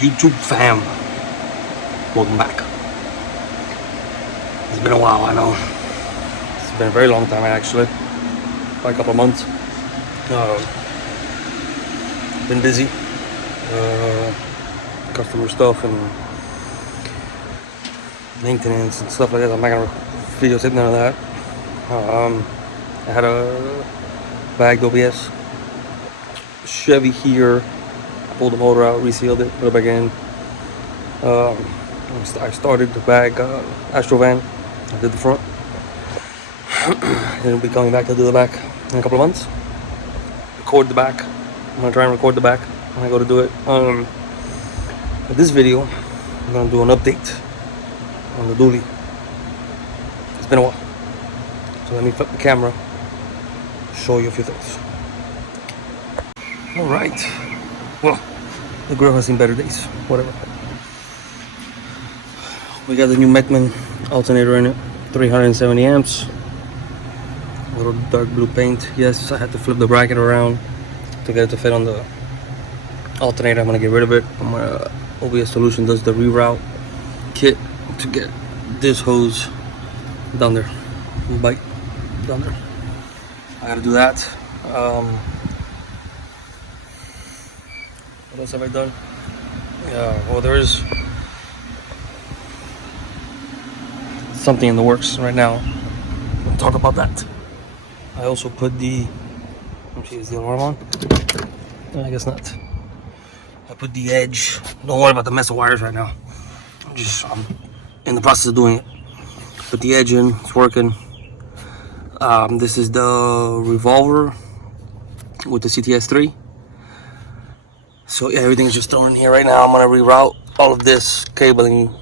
YouTube fam, welcome back. It's been a while, I know. It's been a very long time actually, by a couple of months. Been busy, customer stuff and maintenance and stuff like that. I'm not gonna video none of that. I had a bagged OBS Chevy here. Pulled the motor out, resealed it, put it back in. I started the bag Astrovan. I did the front. Then we'll be coming back to do the back in a couple of months. Record the back. I'm gonna try and record the back when I go to do it. With this video, I'm gonna do an update on the dually. It's been a while, so let me flip the camera, show you a few things. All right. Well, the grill has seen better days. Whatever. We got the new Mechman alternator in it, 370 amps. A little dark blue paint. Yes, I had to flip the bracket around to get it to fit on the alternator. I'm gonna get rid of it. OBS Solution does the reroute kit to get this hose down there, bite down there. I gotta do that. What else have I done? Yeah, well, there is something in the works right now. We'll talk about that. I also put the, let me see, is the alarm on? I guess not. I put the edge. Don't worry about the mess of wires right now. I'm in the process of doing it. Put the edge in, it's working. This is the revolver with the CTS3. So yeah, everything is just thrown in here right now. I'm gonna reroute all of this cabling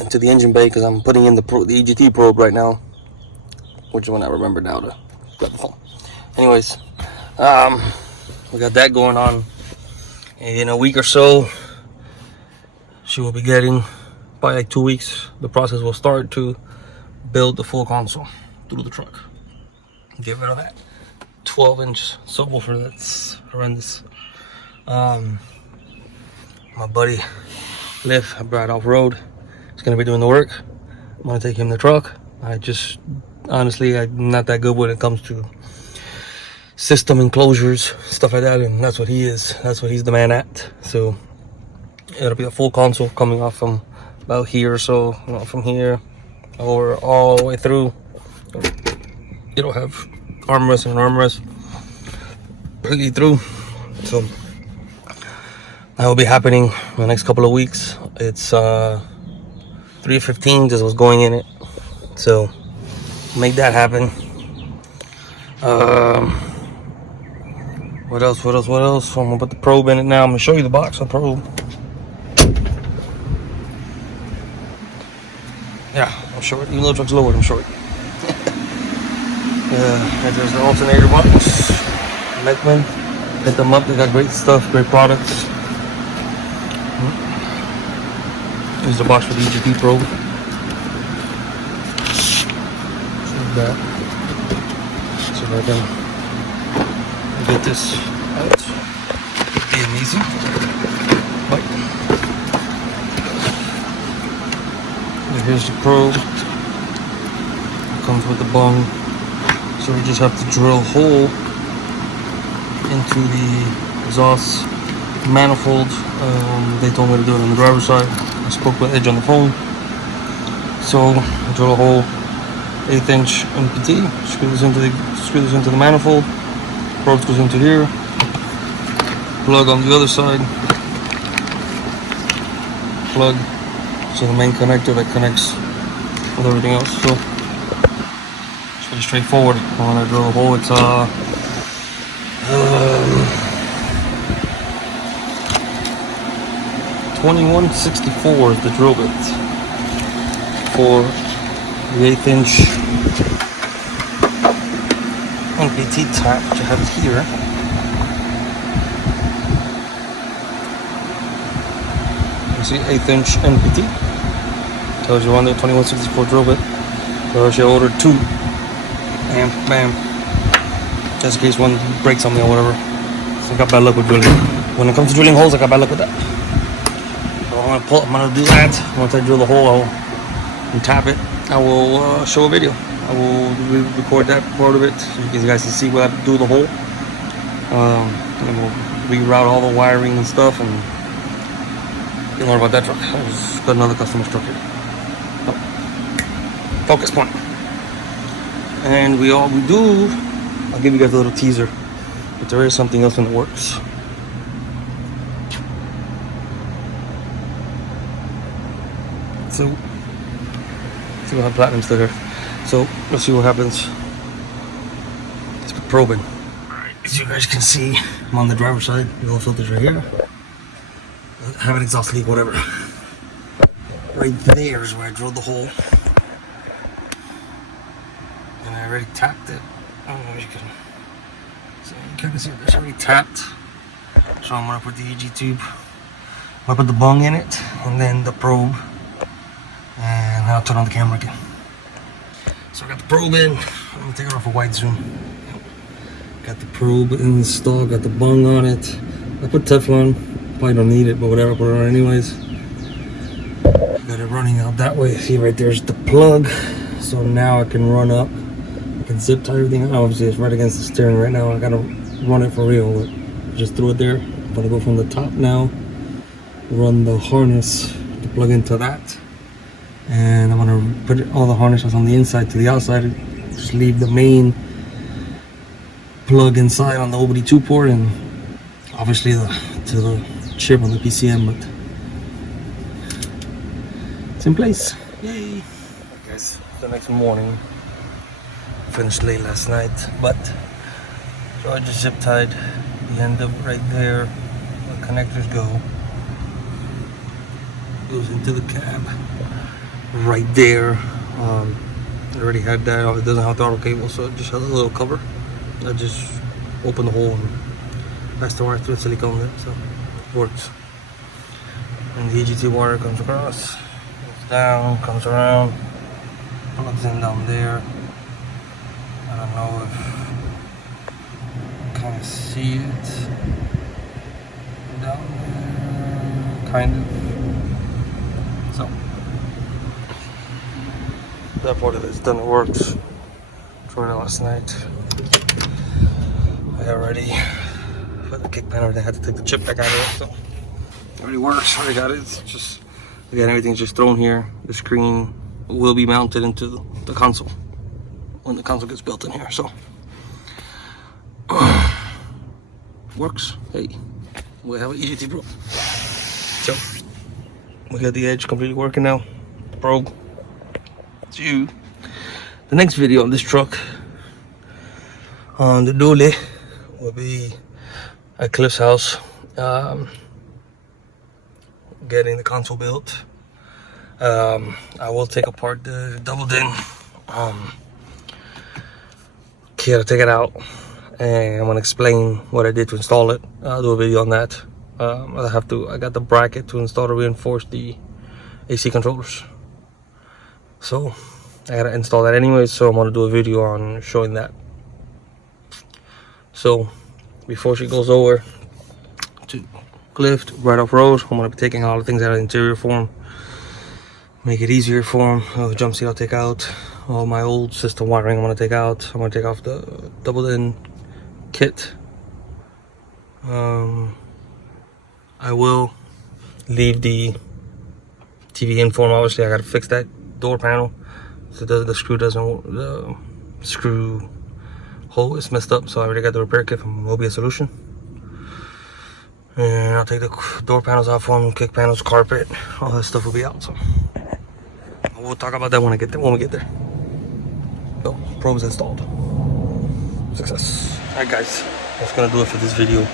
into the engine bay because I'm putting in the EGT probe right now, which one I remember now to grab the phone. Anyways, we got that going on. In a week or so, she will be getting, by like 2 weeks, the process will start to build the full console through the truck. Get rid of that 12-inch subwoofer that's horrendous. My buddy Liv, I brought off-road. He's gonna be doing the work. I'm gonna take him the truck. Honestly, I'm not that good when it comes to system enclosures, stuff like that, and that's what he is. That's what he's the man at. So it'll be a full console coming off from about here or so, from here over all the way through. It'll have armrest and armrest completely through. So that will be happening in the next couple of weeks. It's 315 just was going in it, so make that happen. What else? I'm gonna put the probe in it now. I'm gonna show you the box of probe. Yeah, I'm short. Even though the truck's lowered, I'm short. There's the alternator box. Mechman. Hit them up. They got great stuff, great products. Here's the box for the EGT probe. Like that. So if I can get this out, it'd be amazing. Right. And here's the probe. It comes with the bung. So we just have to drill a hole into the exhaust manifold. They told me to do it on the driver's side. I spoke with Edge on the phone. So drill a hole, 1/8 inch MPT. Screw this into the manifold. Probe goes into here. Plug on the other side. Plug to the main connector that connects with everything else. So it's pretty straightforward. When I drill a hole, it's 2164 is the drill bit for the 1/8 inch MPT tap, which I have here. You see 1/8 inch MPT. Tells you on there 2164 drill bit. So I should order 2. Bam. Just in case one breaks on me or whatever. So I got bad luck with drilling. When it comes to drilling holes, I got bad luck with that. So I'm gonna do that. Once I drill the hole and tap it, I will show a video. I will record that part of it so you guys can see what I do the hole. And we'll reroute all the wiring and stuff, and you learn about that truck. I just got another customer's truck here. Oh. Focus point. And I'll give you guys a little teaser, but there is something else in the works. So, see what platinum still here. So let's see what happens. Let's put probing. Alright, as you guys can see, I'm on the driver's side. The oil filter's right here. I have an exhaust leak, whatever. Right there is where I drilled the hole. And I already tapped it. I don't know if you can. So you kind of see it's already tapped. So I'm gonna put the EG tube. I'm gonna put the bung in it, and then the probe. And I'll turn on the camera again. So I got the probe in. I'm gonna take it off a wide zoom. Got the probe installed, got the bung on it. I put Teflon, probably don't need it, but whatever, put it on anyways. Got it running out that way. See right there's the plug. So now I can run up. I can zip tie everything. Obviously it's right against the steering right now. I gotta run it for real. But just threw it there. I'm gonna go from the top now. Run the harness to plug into that. And I'm gonna put all the harnesses on the inside to the outside. Just leave the main plug inside on the OBD2 port, and obviously to the chip on the PCM, but it's in place. Yay! Guys, the next morning. Finished late last night, but so I just zip tied the end of right there. The connectors goes into the cab. Right there. I already had that. It doesn't have throttle cable, so it just has a little cover. I just open the hole and pass the wire through the silicone there, so it works. And the EGT wire comes across, goes down, comes around, plugs in down there. I don't know if you kind of see it down there, kind of. So that part of it's done. It works. Tried it last night. I already put the kick pan. I had to take the chip back out of it, so it already works. Already got it. It's just, again, everything's just thrown here. The screen will be mounted into the console when the console gets built in here. So works. Hey, we have an EGT Pro. So we got the edge completely working now. Probe. To the next video on this truck on the dually will be at Cliff's house, getting the console built. I will take apart the double din kit. I'll take it out and I'm gonna explain what I did to install it. I'll do a video on that. I got the bracket to install to reinforce the AC controllers. So I gotta install that anyway, so I'm gonna do a video on showing that. So before she goes over to Cliff, right off road, I'm gonna be taking all the things out of the interior for him, make it easier for him. The jump seat I'll take out, all my old system wiring I'm gonna take out. I'm gonna take off the double din kit. I will leave the TV in for him. Obviously I gotta fix that door panel, so the screw hole is messed up, so I already got the repair kit from Mobius Solution. And I'll take the door panels out for him, kick panels, carpet, all that stuff will be out. So we'll talk about that when we get there. So probe's installed. Success. Alright guys, that's gonna do it for this video.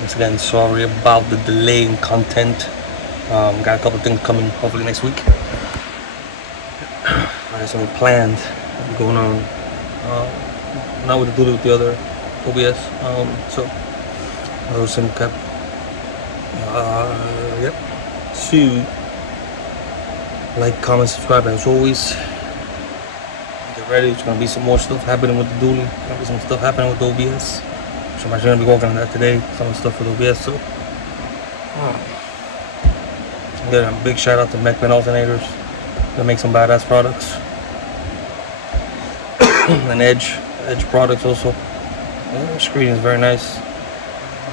Once again, sorry about the delay in content. Got a couple things coming hopefully next week. I got something planned going on, not with the dually, with the other OBS. So I was some cap. Yep. So like, comment, subscribe, as always. Get ready. There's gonna be some more stuff happening with the dually. There's gonna be some stuff happening with the OBS. So I'm actually gonna be working on that today. Some stuff with OBS. So Again, a big shout out to Mechman Alternators. They make some badass products. And Edge products also. The screen is very nice,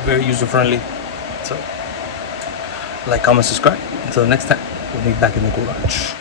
very user friendly. So, like, comment, subscribe. Until next time, we'll meet back in the garage.